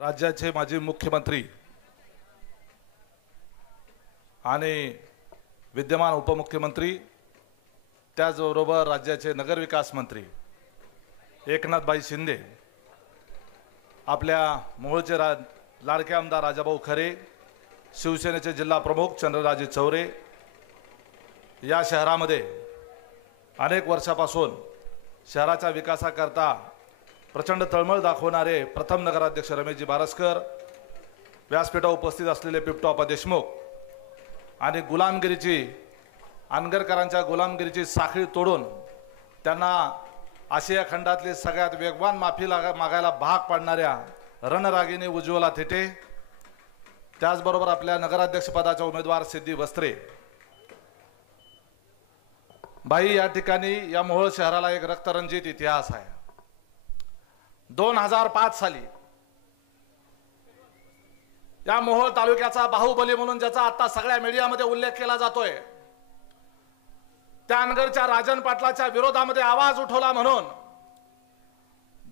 राज्याचे माजी मुख्यमंत्री आणि विद्यमान उपमुख्यमंत्री त्याचबरोबर राज्याचे नगरविकास मंत्री एकनाथभाई शिंदे, आपल्या मोहोळचे लाडके आमदार राजाभाऊ खरे, शिवसेनेचे जिल्हा प्रमुख चंद्रराजे चौरे, या शहरामध्ये अनेक वर्षापासून शहराच्या विकासाकरता प्रचंड तळमळ दाखवणारे प्रथम नगराध्यक्ष रमेशजी बारसकर, व्यासपीठावर उपस्थित असलेले पिपटू देशमुख आणि गुलामगिरीची अनगरकरांच्या गुलामगिरीची साखळी तोडून त्यांना आशिया खंडातली सगळ्यात वेगवान माफी मागायला भाग पाडणाऱ्या रणरागिणी उज्ज्वला थेटे, त्याचबरोबर आपल्या नगराध्यक्षपदाच्या उमेदवार सिद्धी वस्त्रे बाई, या ठिकाणी या मोहोळ शहराला एक रक्तरंजित इतिहास आहे। 2005 साली या मोहोळ तालुक्याचा बाहुबली म्हणून ज्याचा आता सगळ्या मीडियामध्ये उल्लेख केला जातोय, त्या अनगरच्या राजन पाटलाच्या विरोधामध्ये आवाज उठवला म्हणून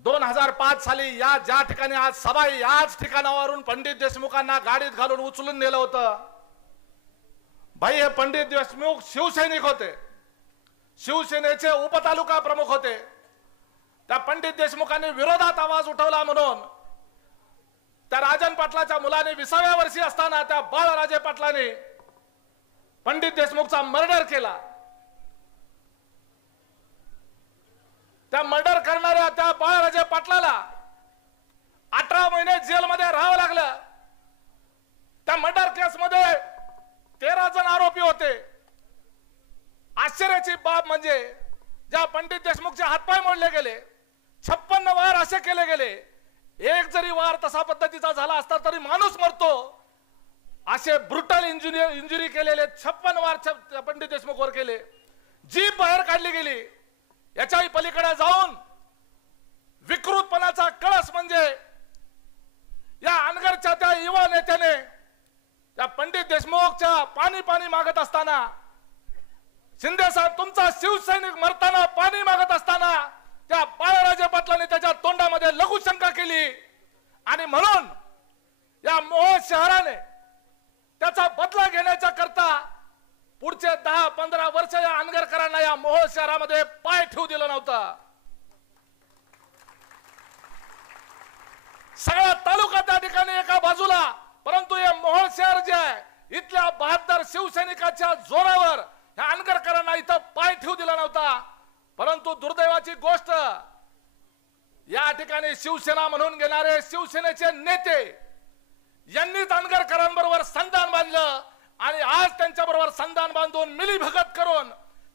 2005 साली ज्या ठिकाणी आज सभा याच ठिकाणावरून पंडित देशमुखांना गाडीत घालून उचलून नेलं होतं। भाई, हे पंडित देशमुख शिवसैनिक होते, शिवसेनेचे उपतालुका प्रमुख होते। त्या पंडित देशमुखांनी विरोधात आवाज उठवला म्हणून त्या राजन पाटलाच्या मुलाने 20व्या वर्षी असताना त्या बाळराजे पाटलाने पंडित देशमुखचा मर्डर केला। त्या मर्डर करणाऱ्या त्या बाळराजे पाटलाला 18 महिने जेलमध्ये राहावं लागलं। त्या मर्डर केसमध्ये 13 जण आरोपी होते। आश्चर्याची बाब म्हणजे ज्या पंडित देशमुखचे हातपाय मोडले गेले, 56 वार असे केले गेले, एक जरी वार तसा पद्धतीचा झाला असता तरी माणूस मरतो, असे ब्रुटल इंजुरी केलेले 56 वार पंडित देशमुख वर केले। जीभ बाहेर काढली गेली। याच्याही पलीकडे जाऊन विकृतपणाचा कळस म्हणजे या अनगरच्या त्या युवा नेत्याने त्या पंडित देशमुखच्या पाणी मागत असताना, शिंदे साहेब तुमचा शिवसैनिक मरताना पाणी मागत असताना त्या बाळराजे पाटलाने त्याच्या तोंडामध्ये लघुशंका केली आणि म्हणून या मोहोळ शहराने त्याचा बदला घेण्याच्या करता पुढचे 10-15 वर्ष या अनगरकरांना या मोहोळ शहरामध्ये पाय ठेवू दिलं नव्हतं। सगळा तालुका त्या ठिकाणी एका बाजूला, परंतु हे मोहोळ शहर जे आहे, इथल्या 72 शिवसैनिकांच्या जोरावर या अनगरकरांना इथं पाय ठेवू दिला नव्हता। परंतु दुर्दैवाची गोष्ट, या ठिकाणी शिवसेना म्हणून घेणारे शिवसेनेचे नेते यांनीच अनगरकरांबरोबर संधान बांधलं आणि आज त्यांच्या बरोबर संधान बांधून मिलीभगत करून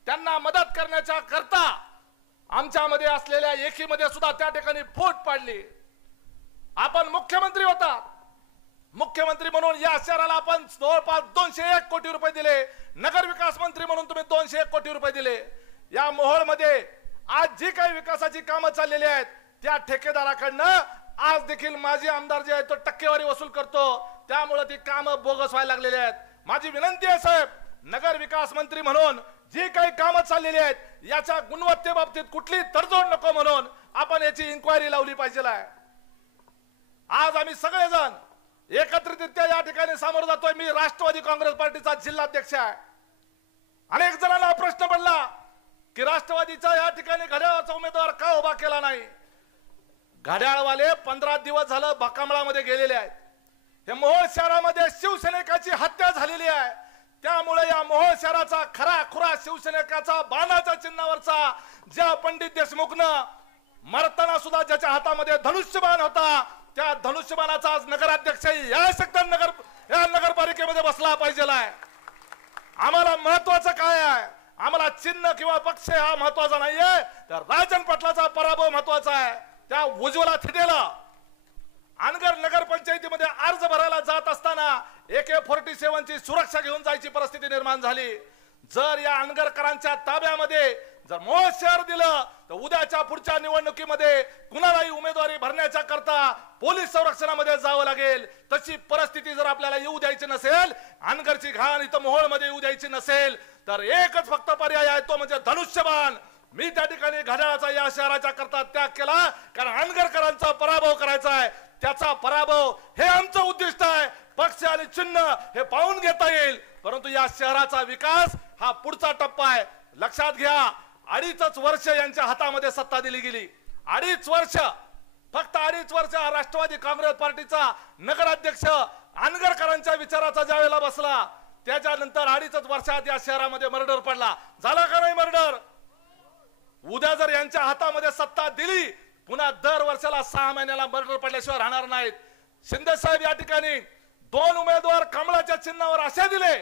त्यांना मदत करण्याच्या करता आमच्यामध्ये असलेल्या एकीमध्ये सुद्धा त्या ठिकाणी फूट पाडली। आपण मुख्यमंत्री होता, मुख्यमंत्री म्हणून या शहराला आपण जवळपास 201 कोटी रुपये दिले, नगर विकास मंत्री म्हणून तुम्ही 201 कोटी रुपये दिले। या मोहोळ मध्ये आज जी काही विकासाची कामं चाललेली आहेत त्या ठेकेदाराकडनं आज देखील माजी आमदार जे आहे तो टक्केवारी वसूल करतो, त्यामुळे ती कामं बोगस व्हायला लागलेली आहेत। माझी विनंती आहे साहेब, नगर विकास मंत्री म्हणून जी काही कामं चाललेली आहेत याच्या गुणवत्तेबाबतीत कुठली तडजोड नको म्हणून आपण याची इन्क्वायरी लावली पाहिजे। आज आम्ही सगळेजण एकत्रितरित्या या ठिकाणी सामोरं जातोय। मी राष्ट्रवादी काँग्रेस पार्टीचा जिल्हाध्यक्ष आहे। अनेक जणांना प्रश्न पडला की राष्ट्रवादीचा या ठिकाणी घड्याळाचा उमेदवार का उभा केला नाही। घड्याळवाले 15 दिवस झालं बाकामळामध्ये गेलेले आहेत। हे मोहोळ शहरामध्ये शिवसैनिकाची हत्या झालेली आहे, त्यामुळे या मोहोळ शहराचा खरा खुरा शिवसैनिकाचा बाणाच्या चिन्हावरचा ज्या पंडित देशमुखनं मरताना सुद्धा ज्याच्या हातामध्ये धनुष्यबाण होता, त्या धनुष्यबाणाचा आज नगराध्यक्ष या नगरपालिकेमध्ये बसला पाहिजे। आम्हाला महत्वाचं काय आहे, आम्हाला चिन्ह किंवा पक्ष हा महत्वाचा नाहीये, तर राजन पाटलाचा पराभव महत्वाचा आहे। त्या उज्ज्वला थिटेला अनगर नगरपंचायतीमध्ये अर्ज भरायला जात असताना AK-47 ची सुरक्षा घेऊन जायची परिस्थिती निर्माण झाली। जर या अनगरकरांच्या ताब्यामध्ये जर मोहोळ शहर दिलं तर उद्याच्या पुढच्या निवडणुकीमध्ये कुणालाही उमेदवारी भरण्याच्या करता पोलीस संरक्षणामध्ये जावं लागेल। तशी परिस्थिती जर आपल्याला येऊ द्यायची नसेल, अनगरची घाण इथं मोहोळ मध्ये येऊ द्यायची नसेल, तर एकच फक्त पर्याय आहे, तो म्हणजे धनुष्यबाण। मी त्या ठिकाणी घड्याळाचा या शहराच्या करता त्याग केला, कारण अनगरकरांचा पराभव करायचा आहे। त्याचा पराभव हे आमचं उद्दिष्ट आहे. पक्ष आणि चिन्ह हे पाहून घेता येईल, परंतु या शहराचा विकास हा पुढचा टप्पा आहे. लक्षात घ्या, 2.5 वर्ष यांच्या हातामध्ये सत्ता दिली गेली. 2.5 वर्ष, फक्त 2.5 वर्ष राष्ट्रवादी काँग्रेस पार्टीचा नगराध्यक्ष अनगरकरांच्या विचाराचा ज्यावेळेला बसला, त्याच्यानंतर 2.5 वर्षात या शहरामध्ये मर्डर पडला. झाला का नाही मर्डर? उद्या जर यांच्या हातामध्ये सत्ता दिली, पुन्हा दर वर्षाला 6 महिन्याला मर्डर पडल्याशिवाय राहणार नाहीत. शिंदे साहेब या ठिकाणी 2 उमेदवार कमळाच्या चिन्हावर असे दिले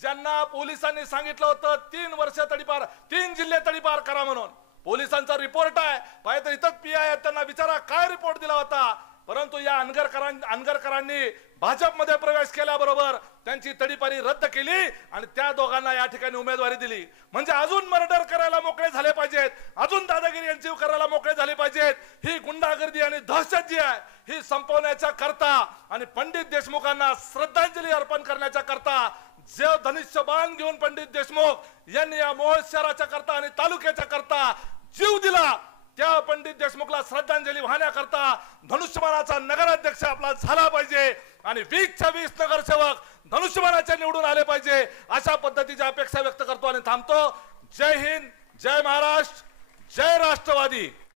ज्यांना पोलिसांनी सांगितलं होतं 3 वर्ष तडीपार, 3 जिल्हे तडीपार करा म्हणून. पोलिसांचा रिपोर्ट आहे, पाहिजे इथंच PI त्यांना विचारा काय रिपोर्ट दिला होता. परंतु या अनगरकरांनी भाजपमध्ये प्रवेश केल्याबरोबर त्यांची तडीपारी रद्द केली आणि त्या दोघांना या ठिकाणी उमेदवारी दिली. म्हणजे अजून मर्डर करायला मोकळे झाले पाहिजेत, अजून दादागिरी यांची करायला मोकळे झाले पाहिजेत. ही गुंडागर्दी आणि दहशत जी आहे ही संपवण्याच्या करता आणि पंडित देशमुखांना श्रद्धांजली अर्पण करण्याच्या करता जे धनुष्यबाण घेऊन पंडित देशमुख यांनी या मोहोळ शहराच्या करता आणि तालुक्याच्या करता जीव दिला, त्या पंडित देशमुखला श्रद्धांजली वाहण्याकरता धनुष्यबाणाचा नगराध्यक्ष आपला झाला पाहिजे आणि 20च्या 20 नगरसेवक धनुष्यबाणाचे निवडून आले पाहिजे. अशा पद्धतीची अपेक्षा व्यक्त करतो आणि थांबतो. जय हिंद, जय महाराष्ट्र, जय राष्ट्रवादी.